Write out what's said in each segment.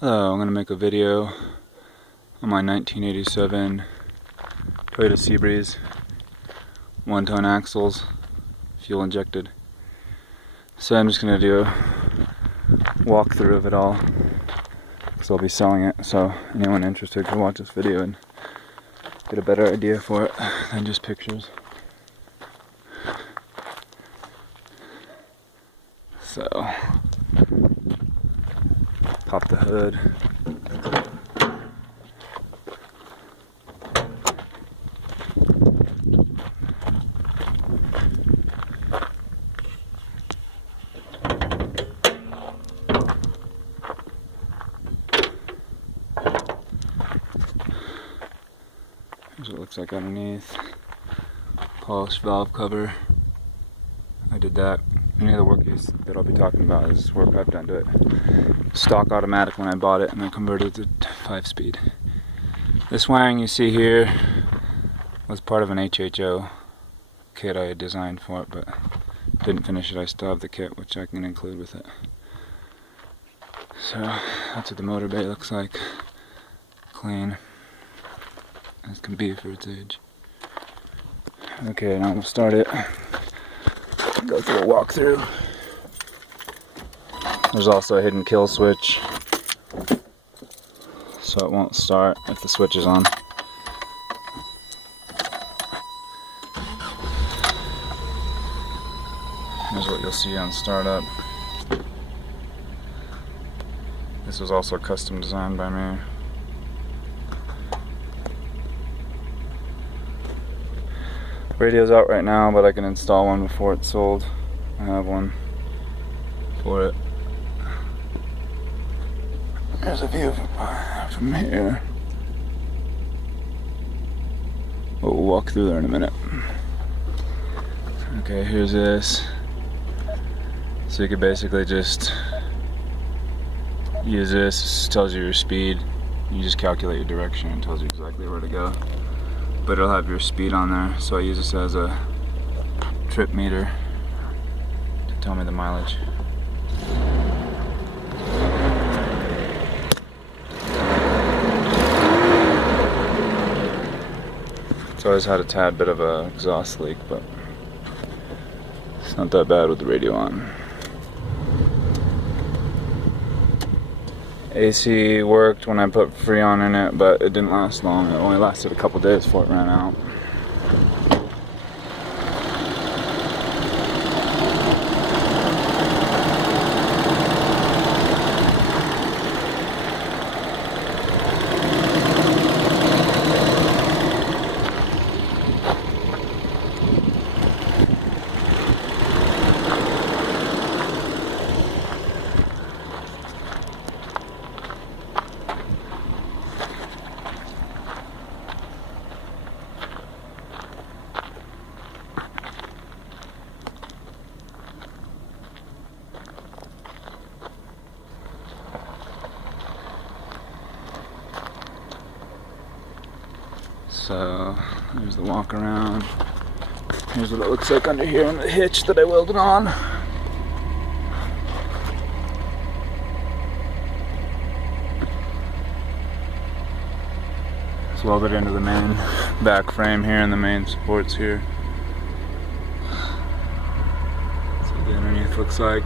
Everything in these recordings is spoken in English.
Hello, I'm going to make a video on my 1987 Toyota Seabreeze 1-ton axles, fuel injected. So I'm just going to do a walkthrough of it all, because I'll be selling it, so anyone interested can watch this video and get a better idea for it than just pictures. So, pop the hood. Here's what it looks like underneath. Polished valve cover. I did that. Any of the work that I'll be talking about is work I've done to it. Stock automatic when I bought it, and then converted it to 5-speed. This wiring you see here was part of an HHO kit I had designed for it, but didn't finish it. I still have the kit, which I can include with it. So that's what the motor bay looks like. Clean as can be for its age. Okay, now we'll start it. Go through a walkthrough. There's also a hidden kill switch, so it won't start if the switch is on. Here's what you'll see on startup. This was also custom designed by me. Radio's out right now, but I can install one before it's sold. I have one for it. There's a view from here. We'll walk through there in a minute. Okay, here's this. So you could basically just use this. It tells you your speed. You just calculate your direction and tells you exactly where to go. But it'll have your speed on there, so I use this as a trip meter to tell me the mileage. It's always had a tad bit of an exhaust leak, but it's not that bad with the radio on. AC worked when I put Freon in it, but it didn't last long. It only lasted a couple days before it ran out. So there's the walk around. Here's what it looks like under here in the hitch that I welded on. It's welded into the main back frame here and the main supports here. That's what the underneath looks like.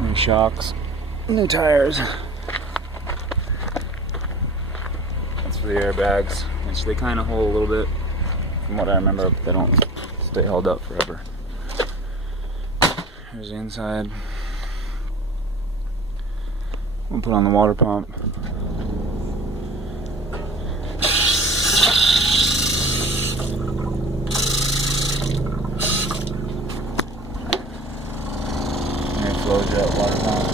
New shocks, new tires. For the airbags, which they kind of hold a little bit from what I remember, but they don't stay held up forever. Here's the inside. We'll put on the water pump. And flow jet water pump.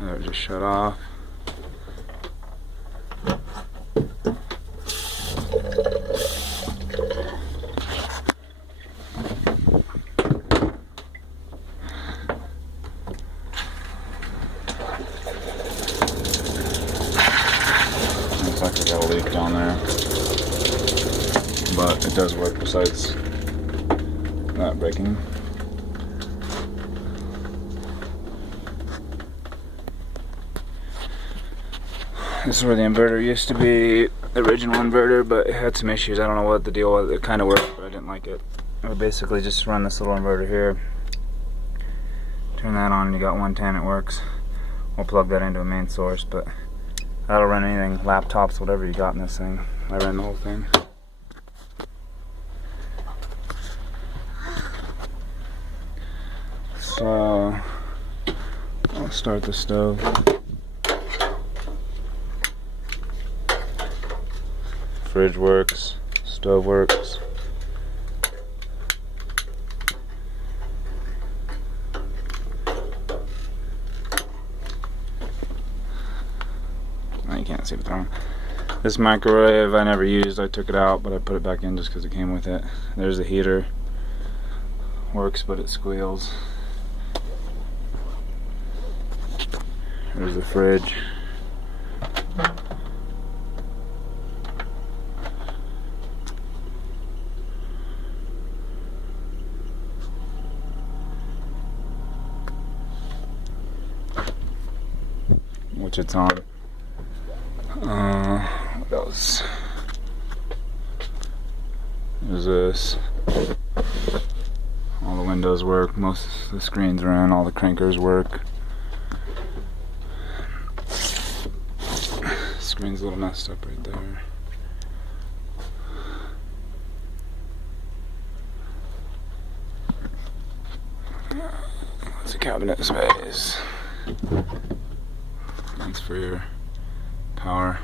There, just shut off. Looks like I got a leak down there, but it does work besides not breaking. This is where the inverter used to be, the original inverter, but it had some issues. I don't know what the deal was. It kind of worked, but I didn't like it. I would basically just run this little inverter here, turn that on, and you got 110, it works. We'll plug that into a main source, but that'll run anything, laptops, whatever you got in this thing. I ran the whole thing. So, I'll start the stove. Fridge works, stove works. Oh, you can't see what's wrong. This microwave I never used. I took it out, but I put it back in just because it came with it. There's the heater. Works, but it squeals. There's the fridge. Which it's on. What else? There's this. All the windows work, most of the screens are in, all the crankers work. Screen's a little messed up right there. That's a cabinet space. Thanks for your power.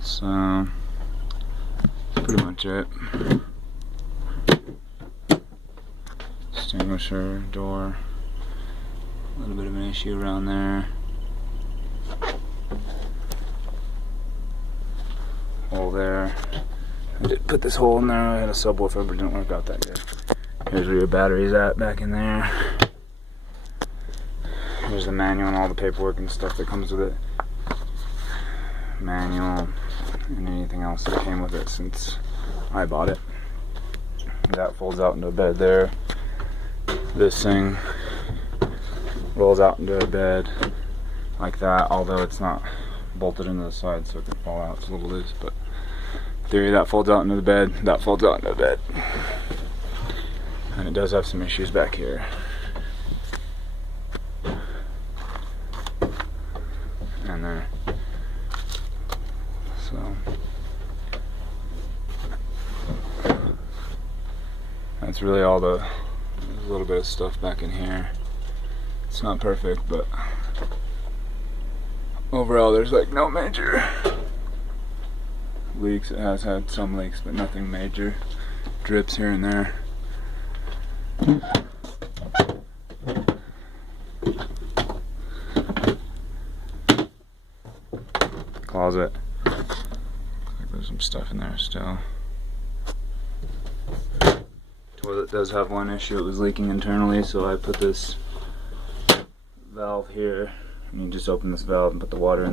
So, that's pretty much it. Extinguisher, door. A little bit of an issue around there. Hole there. I did put this hole in there. I had a subwoofer, but it didn't work out that good. Here's where your battery's at, back in there. Here's the manual and all the paperwork and stuff that comes with it. Manual and anything else that came with it since I bought it. That folds out into a bed there. This thing rolls out into a bed like that, although it's not bolted into the side, so it could fall out. It's a little loose, but in theory that folds out into the bed, that folds out into the bed. And it does have some issues back here. And there. So that's really all there's a little bit of stuff back in here. It's not perfect, but overall there's like no major leaks. It has had some leaks, but nothing major. Drips here and there. Closet. Looks like there's some stuff in there still. Toilet does have one issue. It was leaking internally, so I put this valve here. And you just open this valve and put the water in there.